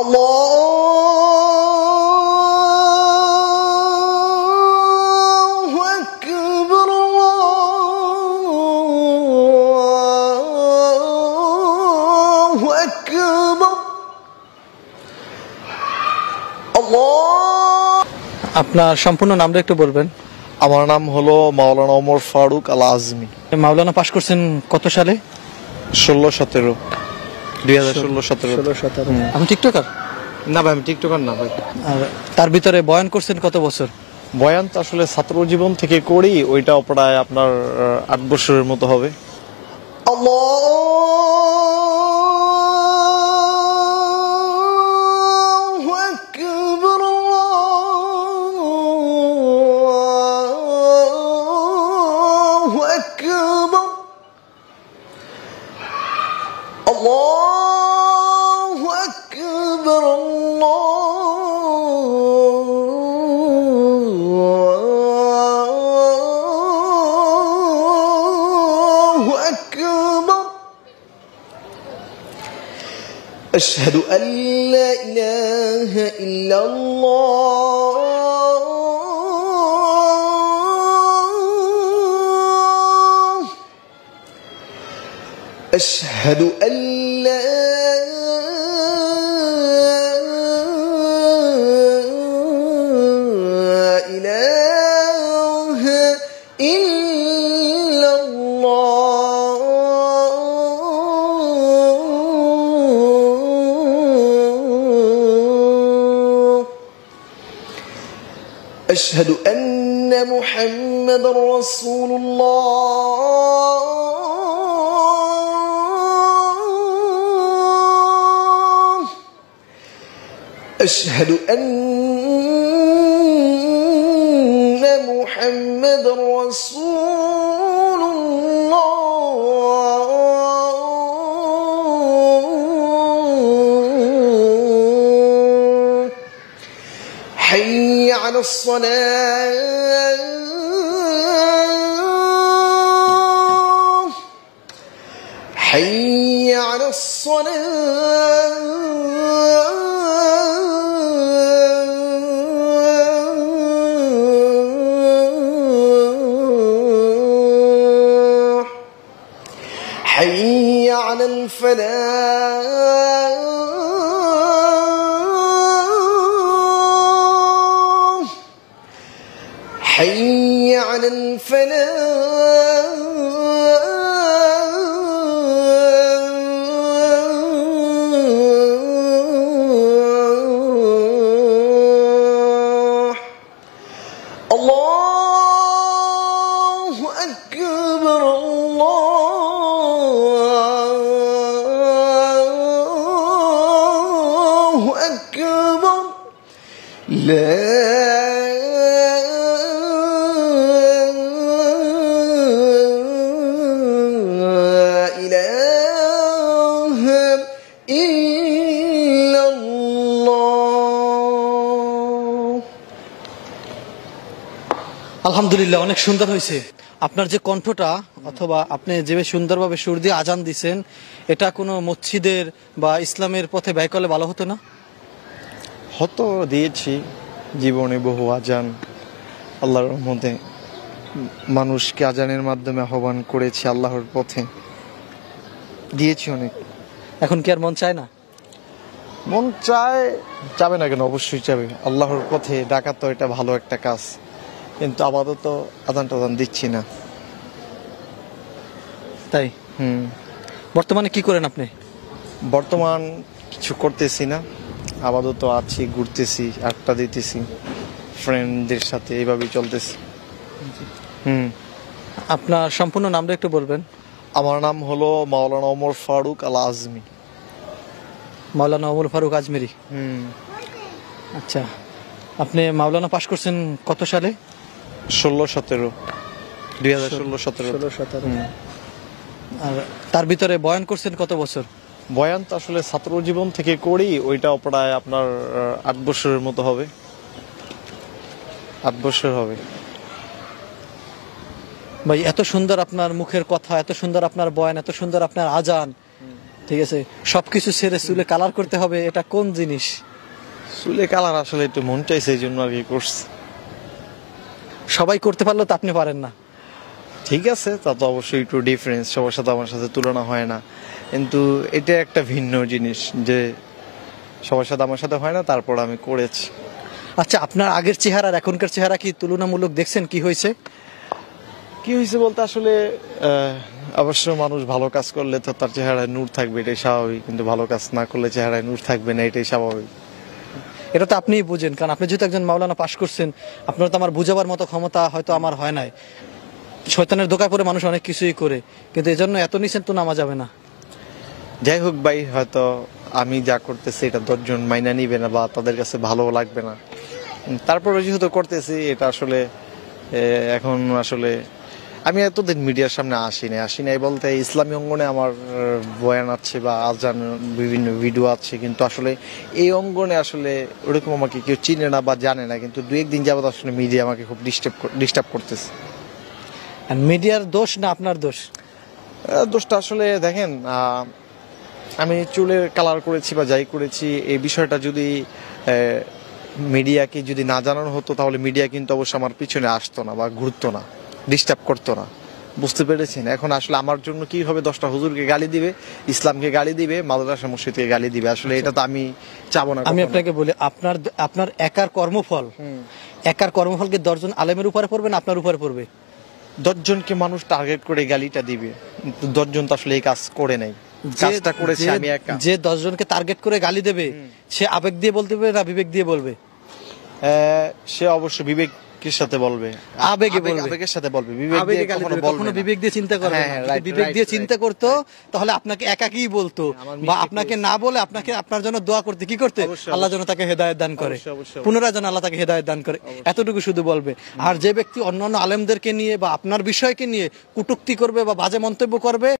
আল্লাহু আকবার, আল্লাহু আকবার, আল্লাহ। আপনার সম্পূর্ণ নামটা একটু বলবেন? আমার নাম হলো মাওলানা ওমর ফারুক আল আজমি। মাওলানা পাশ করছেন কত সালে? 16-17, 2016-17। আপনি টিকটকার? না ভাই, আমি টিকটকার না ভাই। আর তার ভিতরে বয়ান করছেন কত বছর? বয়ান তো আসলে ছাত্র জীবন থেকে করি, ওইটাও প্রায় আপনার 8 বছরের মতো হবে। আল্লাহু আকবার, আল্লাহু আকবার, আল্লাহু আকবার, আল্লাহু আকবার। أشهد أن لا إله إلا الله. أشهد أن لا إله إلا الله. أشهد أن محمد رسول الله. أشهد أن محمد رسول الله. حي على الصلاة. حي على الصلاة. حي على الفلاح. حي على الفلاح. الله أكبر، الله أكبر. لا إله إلا الله. আলহামদুলিল্লাহ, অনেক সুন্দর হয়েছে। আপনার যে কণ্ঠটা অথবা আপনি যেভাবে সুন্দরভাবে সুর দিয়ে আজান দিছেন, এটা কোনো মসজিদের বা ইসলামের পথে ব্যয় করলে ভালো হতো না? হতো, দিয়েছি জীবনে বহু আজান, আল্লাহর রহমতে মানুষকে আজানের মাধ্যমে আহ্বান করেছি আল্লাহর পথে, দিয়েছি অনেক। এখন কি আর মন চায় না? মন চায়, যাবে না কেন? অবশ্যই যাবে। আল্লাহর পথে ডাকা তো এটা ভালো একটা কাজ, কিন্তু আপাতত আজান টাজান দিচ্ছি না। তাই? বর্তমানে কি করেন আপনি? বর্তমান কিছু করতেছি না, আপাতত আছি, ঘুরতেছি, আড্ডা দিতেছি ফ্রেন্ডদের সাথে, এইভাবেই চলতেছি। আপনার সম্পূর্ণ নামটা একটু বলবেন? আমার নাম হলো মাওলানা ওমর ফারুক আল আজমি। মাওলানা ওমর ফারুক আজমেরি। আচ্ছা, আপনি মাওলানা পাশ করছেন কত সালে? 16-17, 2016-17। আর তার ভিতরে বয়ান করছেন কত বছর? বয়ান তো আসলে ছাত্র জীবন থেকে করি, ওইটাও প্রায় আপনার 8 বছরের মতো হবে। 8 বছর হবে। ভাই, এত সুন্দর আপনার মুখের কথা, এত সুন্দর আপনার বয়ান, এত সুন্দর আপনার আজান, ঠিক আছে, সবকিছু ছেড়ে চুলে কালার করতে হবে, এটা কোন জিনিস? চুলে কালার আসলে একটু মন চাইছে, এই জন্য আর কি করছি। সবাই করতে পারলো তো আপনি পারেন না। ঠিক আছে, তা তো অবশ্যই একটু ডিফারেন্স, সবার সাথে আমার সাথে তুলনা হয় না, কিন্তু এটা একটা ভিন্ন জিনিস যে সবার সাথে আমার সাথে হয় না, তারপর আমি করেছি। আচ্ছা, আপনার আগের চেহারা আর এখনকার চেহারা কি তুলনামূলক দেখছেন কি হয়েছে? কি হয়েছে বলতে আসলে অবশ্য মানুষ ভালো কাজ করলে তো তার চেহারায় নূর থাকবে, এটাই স্বাভাবিক, কিন্তু ভালো কাজ না করলে চেহারায় নূর থাকবে না, এটাই স্বাভাবিক। এটা তো আপনিই বুঝেন, কারণ আপনি যেহেতু একজন মাওলানা পাশ করছেন, আপনার তো আমার বুঝাবার মতো ক্ষমতা হয়তো আমার হয় নাই। শয়তানের ধোকায় পড়ে মানুষ অনেক কিছুই করে, কিন্তু এজন্য এত নিচে তো নামা যাবে না। যাই হোক ভাই, হয়তো আমি যা করতেছি এটা 10 জন মাইনা নিবে না বা তাদের কাছে ভালো লাগবে না, তারপরে যেহেতু করতেছি এটা আসলে এখন আসলে আমি এতদিন মিডিয়ার সামনে আসি নাই বলতে ইসলামী অঙ্গনে আমার বয়ান আছে বা আজান বিভিন্ন ভিডিও আছে, কিন্তু আসলে এই অঙ্গনে আসলে ওরকম আমাকে কেউ চিনে না বা জানে না, কিন্তু 2-1 দিন যাবত আসলে মিডিয়া আমাকে খুব ডিস্টার্ব করতেছে। মিডিয়ার দোষ না আপনার দোষ? দোষটা আসলে দেখেন, আমি চুলের কালার করেছি বা যাই করেছি, এই বিষয়টা যদি মিডিয়াকে যদি না জানানো হতো তাহলে মিডিয়া কিন্তু অবশ্য আমার পিছনে আসতো না বা ঘুরতো না, ডিস্টার্ব করতো না, বুঝতে পেরেছেন? এখন আসলে আমার জন্য কি হবে, 10টা হুজুরকে গালি দিবে, ইসলামকে গালি দিবে, মাদ্রাসা মসজিদকে গালি দিবে, আসলে এটা তো আমি চাবো না। আমি আপনাকে বলি, আপনার একার কর্মফলকে 10 জন আলেমের উপরে পড়বে না আপনার উপরে পড়বে? 10 জনকে মানুষ টার্গেট করে গালিটা দিবে, 10 জন তো আসলে এই কাজ করে নাই, কাজটা করেছি আমি একা। যে 10 জনকে টার্গেট করে গালি দেবে, সে আবেগ দিয়ে বলতে হবে না বিবেক দিয়ে বলবে? সে অবশ্য বিবেকের সাথে বলবে, আবেগের সাথে বলবে, বিবেক দিয়ে কখনো বলবে কখনো না। বিবেক দিয়ে চিন্তা করবে না। হ্যাঁ, যদি right, বিবেক right, দিয়ে right. চিন্তা করতো তাহলে আপনাকে একাকী বলতো, আমার বা mistake আপনাকে না বলে আপনার জন্য দোয়া করতে, কি করতে? অবশ্যই, আল্লাহ যেন তাকে হেদায়েত দান করে, অবশ্যই। পুনরায় যেন আল্লাহ তাকে হেদায়েত দান করে, এতটুকু শুধু বলবে। আর যে ব্যক্তি অন্যান্য আলেমদেরকে নিয়ে বা আপনার বিষয়কে নিয়ে কটূক্তি করবে বা বাজে মন্তব্য করবে,